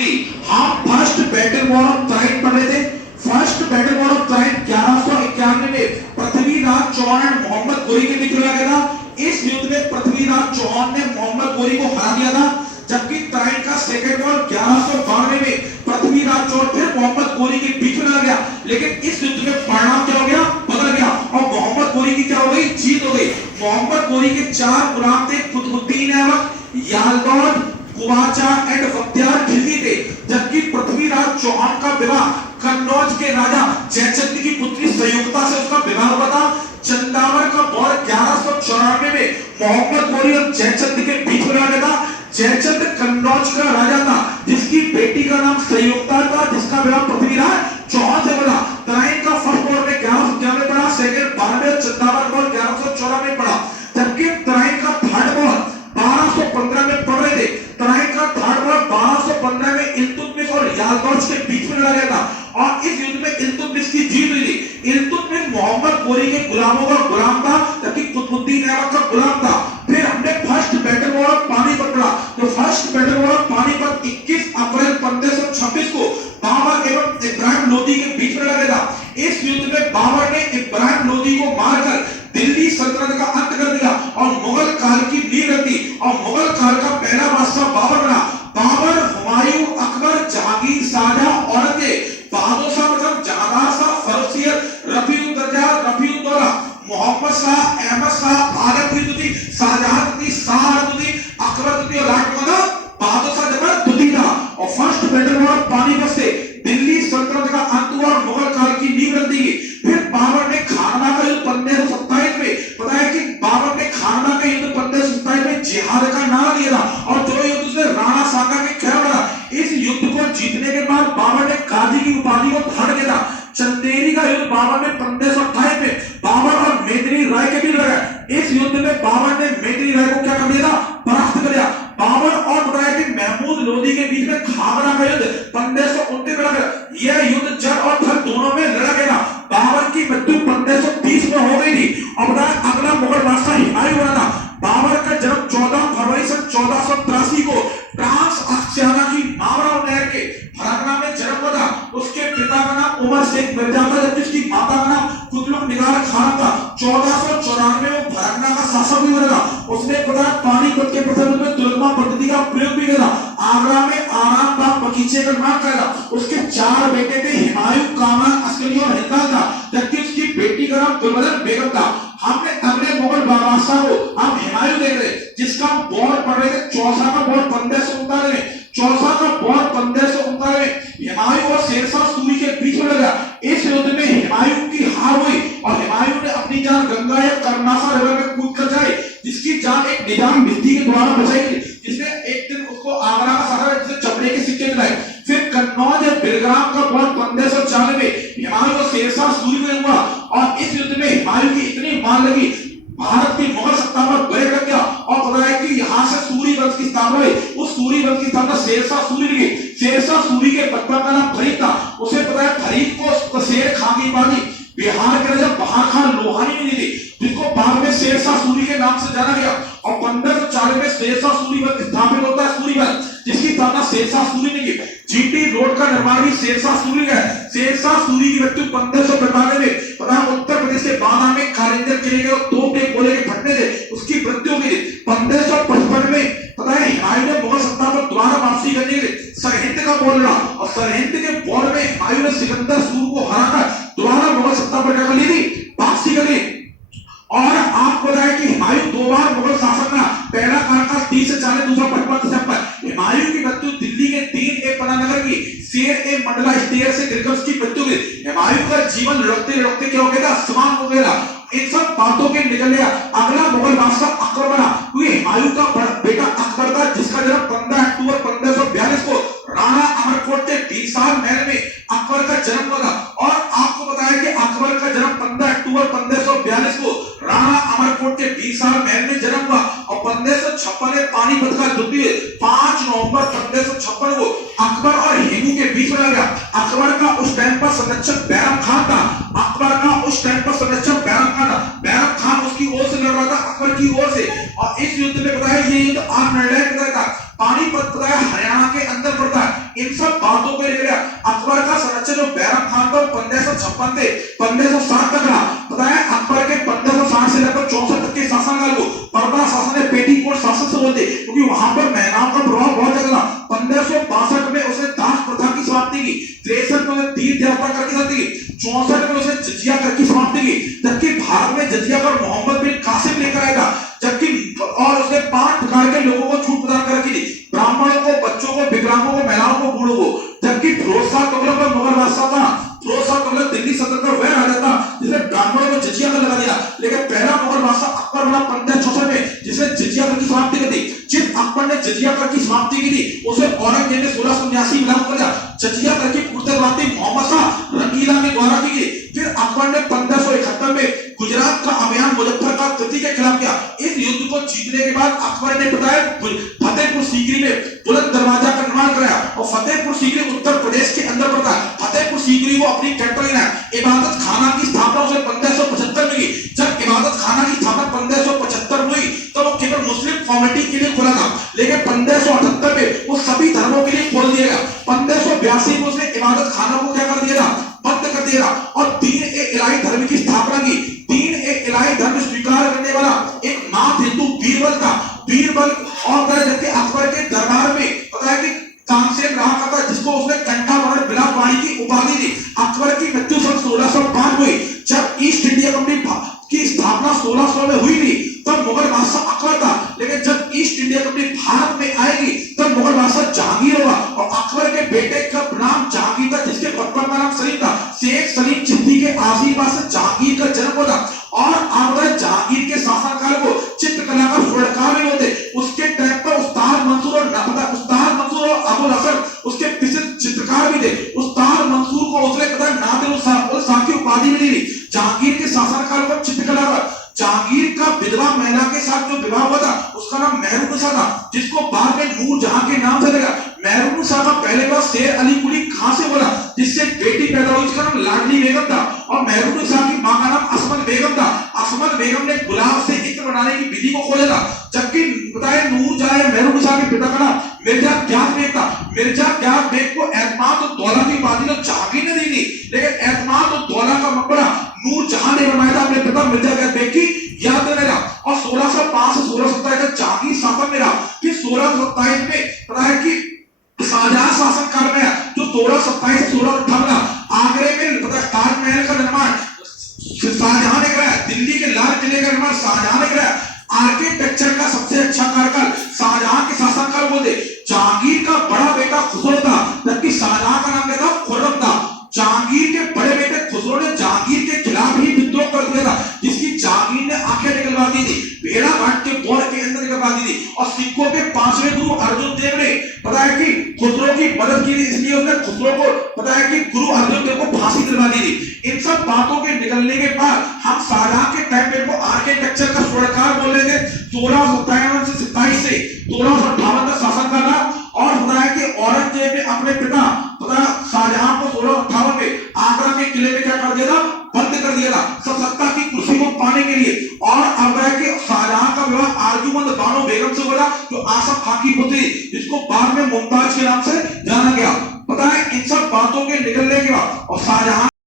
हम first battle war of ट्राइन पढ़ रहे थे। फर्स्ट बैटल वॉर ऑफ ट्राइन 1191 में पृथ्वीराज चौहान और मोहम्मद गोरी के बीच लड़ा गया था। इस युद्ध में पृथ्वीराज चौहान ने मोहम्मद गोरी को हरा दिया था, जबकि ट्राइन का सेकंड वॉर 1192 में पृथ्वीराज चौहान फिर मोहम्मद गोरी के बीच में लड़ा गया। लेकिन इस युद्ध में परिणाम क्या हो गया, बदल गया और मोहम्मद गोरी की क्या हो गई, जीत हो गई। मोहम्मद गोरी के 4 गुलाम थे, कुतुबुद्दीन ऐबक, यालदौद, कुवाचा एंड बख्तियार खिलजी थे, जबकि पृथ्वीराज चौहान का विवाह कन्नौज के राजा जयचंद की पुत्री संयुक्ता से उसका विवाह हुआ था। चंदावर का वॉर 1194 में मोहम्मद गोरी और जयचंद के बीच में लड़ा था। जयचंद कन्नौज का राजा था, जिसकी बेटी का नाम संयुक्ता था, जिसका विवाह पृथ्वीराज चौहान से हुआ। ट्राइन का फर्स्ट वॉर में 1191 में पड़ा, सेकंड 92 और चंदावर वॉर 1194 में पड़ा, जबकि ट्राइन का थर्ड वॉर 1215 में पड़ रहे थे। ट्राइन का थर्ड वॉर 1215 में इल्तुतमिश और यालदौद के बीच में लड़ा गया था और इस युद्ध में इल्तुतमिश की जीत हुई थी। इल्तुतमिश मोहम्मद गोरी के गुलामों का गुलाम था, जबकि कुतुबुद्दीन ऐबक का गुलाम था। फिर हमने first battle war of Panipat पढ़ा। तो first battle war of Panipat 21 अप्रैल 1526 को बाबर एवं इब्राहिम लोदी के बीच में लड़ा गया था। इस युद्ध में बाबर ने इब्राहिम लोदी को मारकर दिल्ली सल्तनत का अंत कर दिया और मुगल काल की नींव रख दी और मुगल काल का पहला बादशाह बाबर बना। बाबर, हुमायूं, अकबर, जहांगीर, शाहजहां, औरंगजेब, बहादुर शाह मतलब जहांदार शाह, फर्रुखसियत, रफीउद्दौला, रफीउद्दौला, मोहम्मद शाह, अहमद शाह, आलम द्वितीय, शाहजहां द्वितीय, शाह द्वितीय, अकबर द्वितीय और लास्ट बहादुर शाह जबर द्वितीय था। और first battle war of Panipat से दिल्ली सल्तनत का अंत हुआ और मुगल काल की नींव रख दी गई। फिर बाबर ने खानवा का युद्ध 1527 में, पता है कि बाबर ने खानवा का युद्ध 1527 में जिहाद का नारा दिया था और जो युद्ध उसने राणा सांगा के खैबर था। इस युद्ध को जीतने के बाद बाबर ने गाजी की उपाधि को धारण किया था। चंदेरी का युद्ध बाबर ने 1528 में बाबर और मेदिनी राय के बीच लड़ा। इस युद्ध में बाबर ने मेदिनी राय को क्या कर दिया था, परास्त कर दिया। बाबर और बताया कि महमूद लोदी के बीच में खाबरा का युद्ध 1529 में लड़ा। यह युद्ध जर और थर दोनों में लड़ा गया। बाबर की मृत्यु 1530 में हो गई थी और बताया अगला मुगल बादशाह हुमायूं बना था। बाबर का जन्म 14 फरवरी सन 1483 को ट्रांस अक्सियाना की मावरा नहर के फरगना में जन्म हुआ था। उसके पिता का नाम उमर शेख मिर्जा था, जबकि उसकी माता का नाम कुतुब निगार खान था। 1494 में फरगना का शासक भी बना था। उसने बताया पानीपत के प्रथम युद्ध में तुलमा पद्धति का प्रयोग भी किया। आगरा में आराम बाग बगीचे का निर्माण किया। उसके 4 बेटे थे, हुमायूं, कामरान, अस्करी और हिंदाल था, जबकि उसकी बेटी का नाम गुलबदन बेगम था। हमने अगले मुगल बादशाह को हम हुमायूं देख रहे, जिसका वॉर पढ़ रहे थे। चौसा का वॉर 1539 में, चौसा का वॉर 1539 में हुमायूं और शेरशाह सूरी के बीच में लगा। इस युद्ध में हुमायूं की हार हुई और हुमायूं ने अपनी जान गंगा या कर्नासा रिवर में कूद कर जाई, जिसकी जान एक निजाम भित्ती के द्वारा बचाई गई, जिसने एक दिन उसको आगरा का सहारा जिसे चमड़े के सिक्के मिलाए। फिर कन्नौज या बिलग्राम का वॉर 1540 में हुमायूं और शेरशाह सूरी में हुआ और इस युद्ध में हुमायूं की इतनी मान लगी, भारत की मुगल सत्ता पर बैठ लग गया और पता है कि यहाँ से सूरी वंश की स्थापना हुई। उस सूरी वंश की स्थापना शेरशाह सूरी ने की। शेरशाह सूरी के बच्चा का नाम फरीद था। उसे पता है फरीद को शेर खान की उपाधि बिहार के राजा बहार खान लोहानी ने दी थी, जिसको बाद में शेरशाह सूरी के नाम से जाना गया। और 1540 में शेरशाह सूरी वंश स्थापित होता है, सूरी वंश, जिसकी स्थापना शेरशाह सूरी ने की। जीटी रोड का निर्माण भी शेरशाह सूरी का है। शेरशाह सूरी की मृत्यु 1592 में पता है उत्तर प्रदेश के बाना में कारिंजर किले के तोप के गोले के फटने से उसकी मृत्यु हुई। 1555 में पता है हुमायूं ने मुगल सत्ता पर दोबारा वापसी करने के लिए सरहिंद का वॉर लड़ा और सरहिंद के वॉर में हुमायूं ने सिकंदर सूर को हराकर दोबारा मुगल सत्ता पर क्या कर ली थी, वापसी कर ली। और आपको बताया कि हुमायूं 2 बार मुगल शासक रहा। पहला कार्यकाल 30 से 40, दूसरा 55 दिसंबर। हुमायूं की मृत्यु दिल्ली के 3 पनानगर की शेर मंडला स्टेयर से गिरकर उसकी मृत्यु हुई। हुमायूं का जीवन लड़ते लड़ते क्या हो गया था, समाप्त हो गया। इन सब बातों के निकल गया अगला मुगल बादशाह अकबर बना, क्योंकि हुमायूं का बेटा अकबर था, जिसका जन्म 15 अक्टूबर 1542 को राणा अमरकोट के बीसार महल में अकबर का जन्म हुआ था। और आपको बताया कि अकबर का जन्म 15 अक्टूबर 1542 को राणा अमरकोट के बीसार महल में जन्म हुआ और 1556 में पानीपत का युद्ध हुआ। 5 नवंबर 1556 को अकबर और हिमू के बीच में लगा। अकबर का उस टाइम पर संरक्षक बैरम खान था। अकबर का उस टाइम पर संरक्षक बैरम खान था। बैरम खान उसकी ओर से लड़ रहा था, अकबर की ओर से। और इस युद्ध में बताया ये युद्ध निर्णायक था। पानीपत हरियाणा के अंदर पड़ता है। इन इन सब बातों को लेकर अकबर का संरक्षण जो बैरम खान था 1556 से 1560 तक रहा। पता है अकबर के 1560 से लेकर 64 तक के शासनकाल को पर्दा शासन या पेटीकोट शासन से बोलते, क्योंकि वहां पर महिलाओं का प्रभाव बहुत ज्यादा था। 1562 में उसने दास प्रथा की समाप्ति की, 63 में उसने तीर्थ यात्रा करके समाप्ति की, 64 में उसने जजिया कर की समाप्ति की, जबकि भारत में जजिया कर मोहम्मद बिन कासिम लेकर आया था। जबकि और उसने 5 प्रकार के लोगों को छूट प्रदान कर रखी थी, ब्राह्मणों को, बच्चों को, विकलांगों को, महिलाओं को, बूढ़ों को। जबकि फिरोज शाह तुगलक का मुगल बादशाह था, फिरोज शाह तुगलक दिल्ली सल्तनत का वह राजा था जिसने ब्राह्मणों को जजिया कर लगा दिया। लेकिन पहला मुगल बादशाह अकबर बना 1566 में, जिसने जजिया कर की समाप्ति कर दी। जिस अकबर ने जजिया कर की समाप्ति की थी उसे औरंगजेब ने 1679 में लागू कर दिया। जजिया कर की पूर्ववर्ती मोहम्मद शाह रंगीला के द्वारा की गई। फिर अकबर ने 1571 में गुजरात का अभियान मुजफ्फर का तृतीय के खिलाफ किया। इस युद्ध को जीतने के बाद अकबर ने बताया फतेहपुर सीकरी में बुलंद दरवाजा का निर्माण कराया, और फतेहपुर सीकरी उत्तर प्रदेश के अंदर पड़ता है। फतेहपुर सीकरी को अपनी कैपिटल बनाया। इबादत खाना की स्थापना उसे 1575 में की। जब इबादत खाना की स्थापना 1575 हुई तो वो केवल मुस्लिम कम्युनिटी के लिए खुला था, लेकिन 1578 में वो सभी धर्मों के लिए खोल दिया गया। 1582 में उसने इबादत खाना को क्या कर दिया था, बंद कर दिया और दीन ए इलाही धर्म की स्थापना की। दीन ए इलाही धर्म स्वीकार करने वाला एक नाथ हिंदू बीरबल था। बीरबल और जबकि अकबर के दरबार में पता है कि तानसेन रहा करता, जिसको उसने कंठाभरण बिलाप वाणी की उपाधि दी। अकबर की मृत्यु सन 1605 हुई। जब ईस्ट इंडिया कंपनी की स्थापना 1600 में हुई थी तब मुगल बादशाह अकबर था, लेकिन जब ईस्ट इंडिया कंपनी भारत में आएगी तब मुगल बादशाह जहांगीर होगा। और अकबर के बेटे का नाम जहांगीर था, जिसके बचपन का नाम सलीम था। शेख सलीम चिश्ती के आशीर्वाद से जहांगीर का जन्म हुआ था। और आप जहांगीर के शासनकाल को चित्रकला का स्वर्णकाल भी होते। उसके टाइम पर उस्ताद मंसूर और अबुल हसन उसके प्रसिद्ध चित्रकार भी थे। उस्ताद मंसूर को उसने नादिर उल शाह की उपाधि मिली थी। जहांगीर के शासनकाल पर चित्रकला का जहांगीर का विधवा महिला के साथ जो विवाह हुआ था उसका नाम मेहरुनिसा था, जिसको बाद में नूरजहां के नाम से लगा। मेहरुनिसा का पहले बार शेर अली कुली खां से बोला, जिससे बेटी पैदा हुई, जिसका नाम लाडली बेगम था। और मेहरुनिसा की मां का नाम असमत बेगम था। असमत बेगम ने गुलाब से इत्र बनाने की विधि को खोजा था। जबकि बताए नूरजहां मेहरुनिसा के पिता का नाम मिर्जा ग्यास बेग था। मिर्जा ग्यास बेग को एतमाद उद दौला की उपाधि तो जहांगीर ने दी थी, लेकिन एतमाद उद दौला का मकबरा नूरजहां ने बनवाया था अपने पिता मिर्जा ग्यास बेग की याद में रहा। और 1605 से 1627 तक जहांगीर शासन में रहा। फिर 1627 में पता है कि शाहजहां शासनकाल में जो 1627 से 1658 आगरे में पता ताजमहल का निर्माण शाहजहां ने कराया। दिल्ली के लाल किले का निर्माण शाहजहां ने कराया। आर्किटेक्चर का सबसे अच्छा कार्यकाल शाहजहां के शासनकाल बोलते। जहांगीर का बड़ा बेटा खुसरो था, जबकि शाहजहां का नाम क्या था, खुर्रम था। जहांगीर के बड़े बेटे खुसरो ने जहांगीर के खिलाफ ही विद्रोह कर दिया था, जिसकी जहांगीर ने आंखें निकलवा दी थी, भेड़ा घाट के बोर के अंदर निकलवा दी थी। और सिखों के 5वें गुरु अर्जुन देव ने पता है कि खुसरो की मदद की थी, इसलिए उसने खुसरो को पता है कि गुरु अर्जुन देव को फांसी दिलवा दी थी। इन सब बातों के निकलने के बाद हम शाहजहां के टाइम पे को आर्किटेक्चर का स्वर्णकाल बोल रहे थे। 1657 से 27 से 1658 तक शासन करना। और बताया कि औरंगजेब ने अपने पिता पता शाहजहां को 1658 में आगरा के किले में क्या कर दिया था, बंद कर दिया था सत्ता की कुर्सी को पाने के लिए। और अब है कि शाहजहां का विवाह आरजूमंद बानो बेगम से हुआ, जो आसफ खां की पुत्री, जिसको बाद में मुमताज के नाम से जाना गया। पता है इन सब बातों के निकलने के बाद और शाहजहां